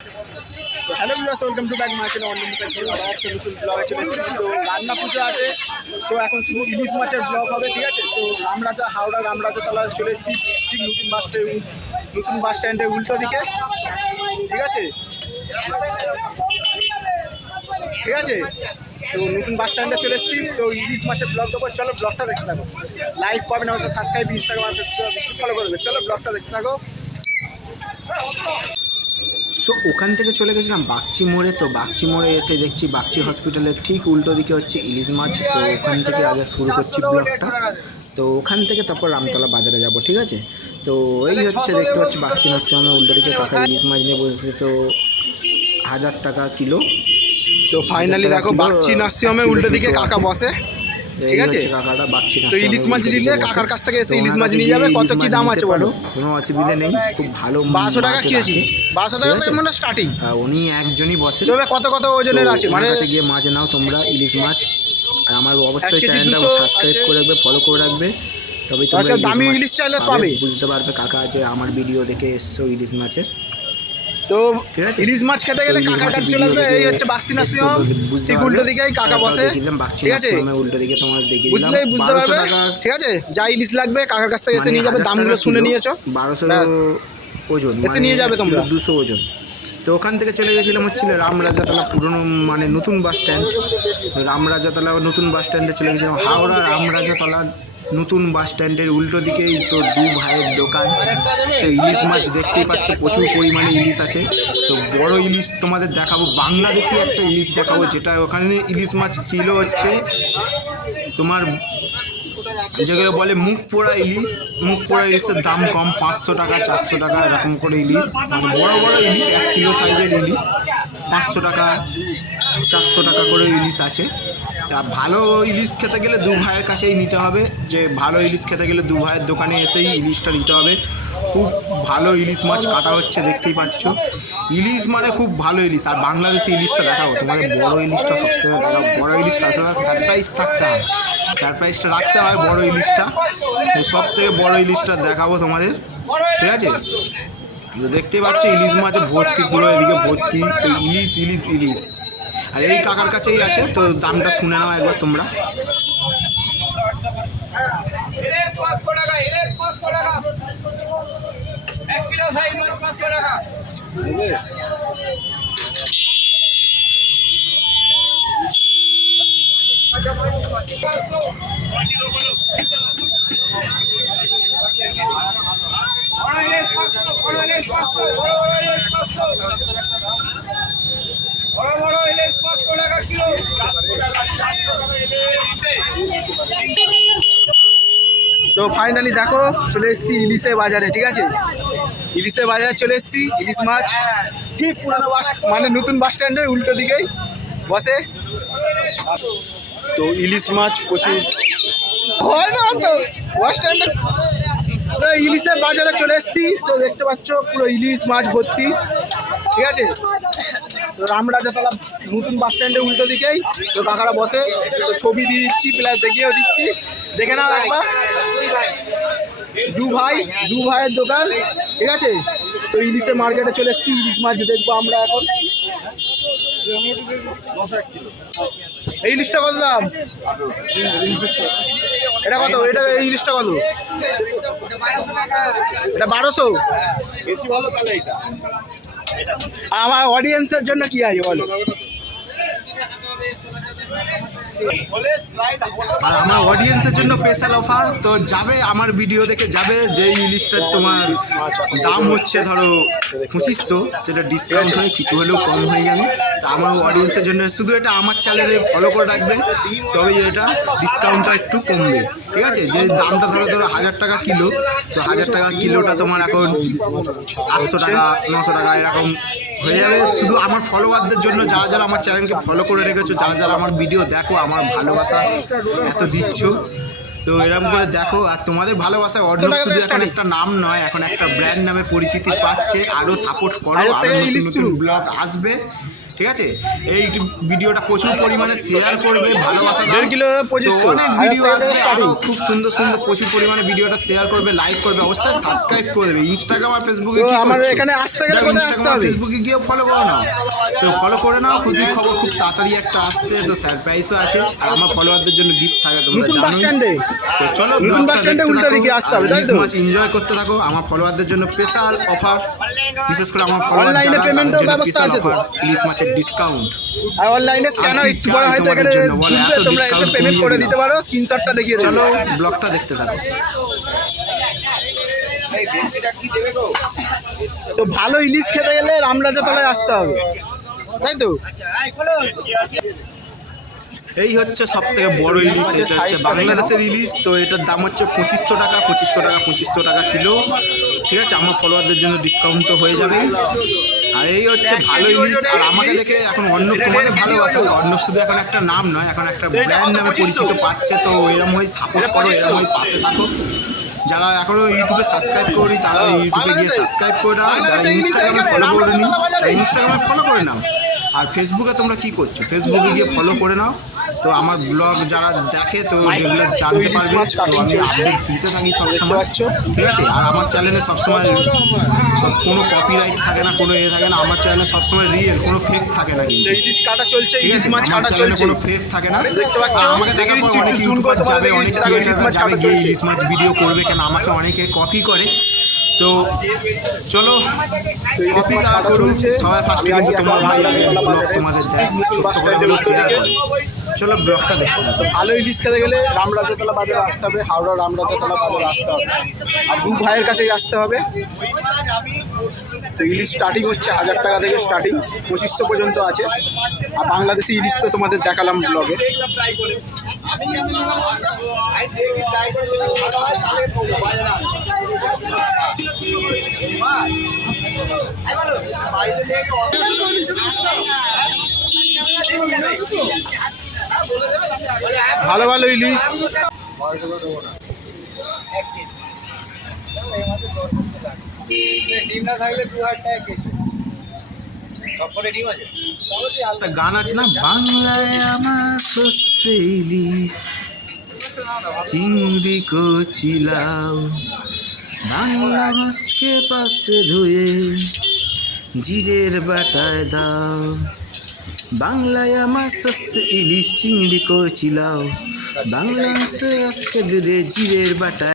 তো hello viewers, welcome to back my channel unlimited নতুন ব্লগে চলে এসেছি। তো রান্না পুজো আছে, তো এখন শুধু ইলিশ মাছের ব্লগ হবে, ঠিক আছে। তো রামরাজা হাওড়া রামরাজাতলা চলে এসেছি, ঠিক নতুন বাস স্ট্যান্ডের উল্টো দিকে, ঠিক আছে ঠিক আছে। তো নতুন বাস স্ট্যান্ডে চলে এসেছি, তো ইলিশ মাছের ব্লগ দেবো। চলো ব্লগটা দেখতে থাকো, লাইক করবেন, আমাদের সাবস্ক্রাইব, ইনস্টাগ্রাম ফলো করবে। চলো ব্লগটা দেখতে থাকো। সো ওখান থেকে চলে গেছিলাম বাগচি মোড়ে। তো বাগচি মোড়ে এসে দেখছি বাগচি হসপিটালের ঠিক উল্টো দিকে হচ্ছে ইলিশ মাছ। তো ওখান থেকে আগে শুরু করছি ব্লগটা। তো ওখান থেকে তারপর রামতলা বাজারে যাব, ঠিক আছে। তো এই হচ্ছে দেখতে পাচ্ছি বাগচি নার্সিংহোমের উল্টো দিকে কাকা ইলিশ মাছ নিয়ে বসেছে। তো 1000 টাকা কিলো। তো ফাইনালি দেখো বাগচি নার্সিংহোমের উল্টো দিকে কাকা বসে, ঠিক আছে। কাকাটা বাগচি তো ইলিশ মাছ নিলে কাকার কাছ থেকে এসে ইলিশ মাছ নিয়ে যাবে। কত কি দাম আছে বলো? কোনো অসুবিধা নেই, খুব ভালো। 1200 টাকা কিনেছি, 1200 টাকা মানে স্টার্টিং। উনি একজনই বসে। তবে কত কত ওজনের আছে মানে গিয়ে মাছ নাও তোমরা, ইলিশ মাছ। আর আমার অবশ্যই চ্যানেলটা সাবস্ক্রাইব করে রাখবে, ফলো করে রাখবে, তবে তোমরা দামি ইলিশ চাইলে পাবে, বুঝতে পারবে কাকা যে আমার ভিডিও দেখে এসছো ইলিশ মাছের। তো ইলিশ মাছ খেতে গেলে কাকার কাছে চলে আসবে। এই হচ্ছে বাগচি নার্সিংহোম, ঠিক উল্টো দিকেই কাকা বসে, ঠিক আছে। উল্টো দিকে তোমার দেখিয়ে বুঝলেই বুঝতে পারবে, ঠিক আছে। যা ইলিশ লাগবে কাকার কাছ থেকে এসে নিয়ে যাবে, দামগুলো শুনে নিয়েছো। 1200 ওজন এসে নিয়ে যাবে তোমরা, 200 ওজন। তো ওখান থেকে চলে গেছিলাম হচ্ছিল রামরাজাতলা পুরনো মানে নতুন বাস স্ট্যান্ড। রামরাজাতলা নতুন বাস স্ট্যান্ডে চলে গেছিলাম। হাওড়া রামরাজাতলা নতুন বাস স্ট্যান্ডের উল্টো দিকেই তো দু ভাইয়ের দোকান। তো ইলিশ মাছ দেখতেই পাচ্ছ, প্রচুর পরিমাণে ইলিশ আছে। তো বড় ইলিশ তোমাদের দেখাবো, বাংলাদেশি একটা ইলিশ দেখাবো, যেটা ওখানে ইলিশ মাছ কিলো হচ্ছে তোমার যেগুলো বলে মুখ পোড়া ইলিশ। মুখ পোড়া ইলিশের দাম কম, 500 টাকা 400 টাকা এরকম করে ইলিশ। মানে বড় বড় ইলিশ 1 কিলো সাইজের ইলিশ 500 টাকা 400 টাকা করে ইলিশ আছে। তা ভালো ইলিশ খেতে গেলে দু ভাইয়ের কাছেই নিতে হবে, যে ভালো ইলিশ খেতে গেলে দু ভাইয়ের দোকানে এসেই ইলিশটা নিতে হবে। খুব ভালো ইলিশ মাছ কাটা হচ্ছে, দেখতেই পাচ্ছ। ইলিশ মানে খুব ভালো ইলিশ। আর বাংলাদেশি ইলিশটা দেখাবো তোমাদের, বড় ইলিশটা সবসময় দেখাবো। বড় ইলিশ সারপ্রাইজ থাকতে হয়, সারপ্রাইজটা রাখতে হয় বড় ইলিশটা। তো সব থেকে বড় ইলিশটা দেখাবো তোমাদের, ঠিক আছে। দেখতেই পাচ্ছ ইলিশ মাছ ভর্তি, পুরো এদিকে ভর্তি। তো ইলিশ ইলিশ ইলিশ, আর এই কাকার কাছেই আছে। তো দামটা শুনে নাও একবার তোমরা। তো ফাইনালি দেখো চলে এসেছি ইলিশের বাজারে, ঠিক আছে। ইলিশের বাজারে চলে এসেছি। ইলিশ মাছ ঠিক পুরনো বাস মানে নতুন বাস স্ট্যান্ডের উল্টো দিকেই বসে। তো ইলিশ মাছ প্রচুর হয় না তো বাস স্ট্যান্ডে। তো ইলিশের বাজারে চলে এসেছি। তো দেখতে পাচ্ছ পুরো ইলিশ মাছ ভর্তি, ঠিক আছে। তো রামরাজাতলা নতুন বাস স্ট্যান্ডের উল্টো দিকেই তো কাকারা বসে। তো ছবি দিয়ে দিচ্ছি, প্লাস দেখিয়েও দিচ্ছি, দেখে নাও একবার। দু ভাইয়ের দোকান, ঠিক আছে। তো ইলিশের মার্কেটে চলে এসেছি, ইলিশ মাছ দেখবো আমরা এখন। এই ইলিশটা কত দাম? এটা কত? এটা এই ইলিশটা কত? এটা 1200। বেশি ভালো তাহলে এটা। আমার অডিয়েন্সের জন্য কি আছে বলো? আর আমার অডিয়েন্সের জন্য স্পেশাল অফার। তো যাবে আমার ভিডিও দেখে যাবে, যে ইলিশটার তোমার দাম হচ্ছে ধরো 2500, সেটা ডিসকাউন্ট হয়ে কিছু হলেও কম হয়ে যাবে। তো আমার অডিয়েন্সের জন্য শুধু এটা আমার চ্যানেলে ফলো করে রাখবে, তবে এটা ডিসকাউন্টটা একটু কমবে, ঠিক আছে। যে দামটা ধরো 1000 টাকা কিলো, তো 1000 টাকা কিলোটা তোমার এখন 800 টাকা 900 টাকা এরকম হয়ে যাবে। শুধু আমার ফলোয়ারদের জন্য, যারা যারা আমার চ্যানেলকে ফলো করে রেখেছো, যারা যারা আমার ভিডিও দেখো, আমার ভালোবাসা এত দিচ্ছ, তো এরকম করে দেখো। আর তোমাদের ভালোবাসায় অর্ণব শুধু এখন একটা নাম নয়, এখন একটা ব্র্যান্ড নামে পরিচিতি পাচ্ছে। আরও সাপোর্ট করো, আরও নতুন নতুন ব্লগ আসবে, ঠিক আছে? এই ভিডিওটা প্রচুর পরিমাণে শেয়ার করবে, ভালোবাসা দাও। 1.5 কিলো তো 2500 অনেক ভিডিও আসবে আরও খুব সুন্দর সুন্দর, প্রচুর পরিমাণে ভিডিওটা শেয়ার করবে, লাইক করবে, অবশ্যই সাবস্ক্রাইব করবে। ইনস্টাগ্রাম আর ফেসবুকে তো কি আমার করছো? এখানে আসতে গেলে কোথায় আসতে হবে? ফেসবুকে গিয়ে ফলো করে নাও। তো ফলো করে নাও, খুশির খবর খুব তাড়াতাড়ি একটা আসছে, তো সারপ্রাইজও আছে। আর আমার ফলোয়ারদের জন্য গিফট থাকে, তোমরা নতুন বাস জানোই। স্ট্যান্ডে তো চলো নতুন বাস স্ট্যান্ডে উল্টো দিকে আসতে হবে, তাই তো? মাছ এনজয় করতে থাকো। আমার ফলোয়ারদের জন্য স্পেশাল অফার, বিশেষ করে আমার ফলোয়ার Online এ payment এর ব্যবস্থা আছে তো? ইলিশ মাছের ডিসকাউন্ট। আর অনলাইনে স্ক্যানার কি ইস্যু করা চাই হয়েছে, এখানে তোমাদের জন্য বলো, ঢুকলে এত তোমরা এসে discount পেমেন্ট কমিয়ে করে দিলাম। দিতে পারো, স্ক্রিনশটটা দেখিয়ে দেবো। চলো ব্লগটা দেখতে থাকো। তো ভালো ইলিশ খেতে গেলে রামরাজা তলায় আসতে হবে, তাই তো? এই হচ্ছে সব থেকে বড় ইলিশ, এটা হচ্ছে বাংলাদেশের ইলিশ। তো এটার দাম হচ্ছে 2500 টাকা, 2500 টাকা কিলো। ঠিক আছে, আমার ফলোয়ারদের জন্য ডিসকাউন্ট তো হয়ে যাবে। আর এই হচ্ছে ভালো ইলিশ। আর আমাকে দেখে এখন অন্য তোমাদের ভালোবাসা, অন্য শুধু এখন একটা নাম নয়, এখন একটা ব্র্যান্ড নামে পরিচিত পাচ্ছে। তো এরম হয়ে সাপোর্ট করো, এরম হয়ে পাশে থাকো। যারা এখনো ইউটিউবে সাবস্ক্রাইব করি তারা ইউটিউবে গিয়ে সাবস্ক্রাইব করে নাও, যারা ইনস্টাগ্রামে ফলো করে নিই তারা ইনস্টাগ্রামে ফলো করে নাও। আর ফেসবুকে তোমরা কি করছো, ফেসবুকে গিয়ে ফলো করে নাও। তো আমার ব্লগ যারা দেখে তো রেগুলার জানতে পারবে। তো আমি আপডেট দিতে থাকি সবসময়, ঠিক আছে? আর আমার চ্যানেলে সবসময় সব কোনো কপিরাইট থাকে না, কোনো থাকে না। আমার চ্যানেলে সবসময় রিয়েল, কোনো ফেক থাকে না কিন্তু, ইলিশ কাটা চলছে, ঠিক ইলিশ আছে? মাছ আমার কাটা চ্যানেলে চলছে। কোনো ফেক থাকে না। দেখতে পাচ্ছ? আর আমাকে দেখার পর অনেক ইউটিউবার যাবে, অনেক ক্রিয়েটাররা যাবে যে ইলিশ মাছ ভিডিও করবে কেন, আমাকে অনেকে কপি করে। তো চলো কপি তারা করুন, সবাই ফার্স্টে কিন্তু তোমার ভাই আগে ব্লগ তোমাদের দেয়, ছোট্ট করে হলেও শেয়ার করে। চলো ব্লগটা দেখতে থাকো। ভালো ইলিশ খেতে গেলে রামরাজাতলা বাজারে আসতে হবে, হাওড়া রামরাজাতলা বাজারে আসতে হবে। আর দু ভাইয়ের কাছেই আসতে হবে। তো ইলিশ স্টার্টিং হচ্ছে 1000 টাকা থেকে স্টার্টিং, 2500 পর্যন্ত আছে। আর বাংলাদেশি ইলিশ তো তোমাদের দেখালাম ব্লগে। ভালো ভালো ইলিশ। একটা গান আছে না, বাংলায় আমার শস্যে ইলিশ চিংড়ি কচিলাও, বাংলা মাছকে পাশে ধুয়ে জিরের বাটায় দাও। বাংলায় আমার শস্যে ইলিশ চিংড়ি কচিলাও, বাংলা মাছে আজকে ধুয়ে জিরের বাটায়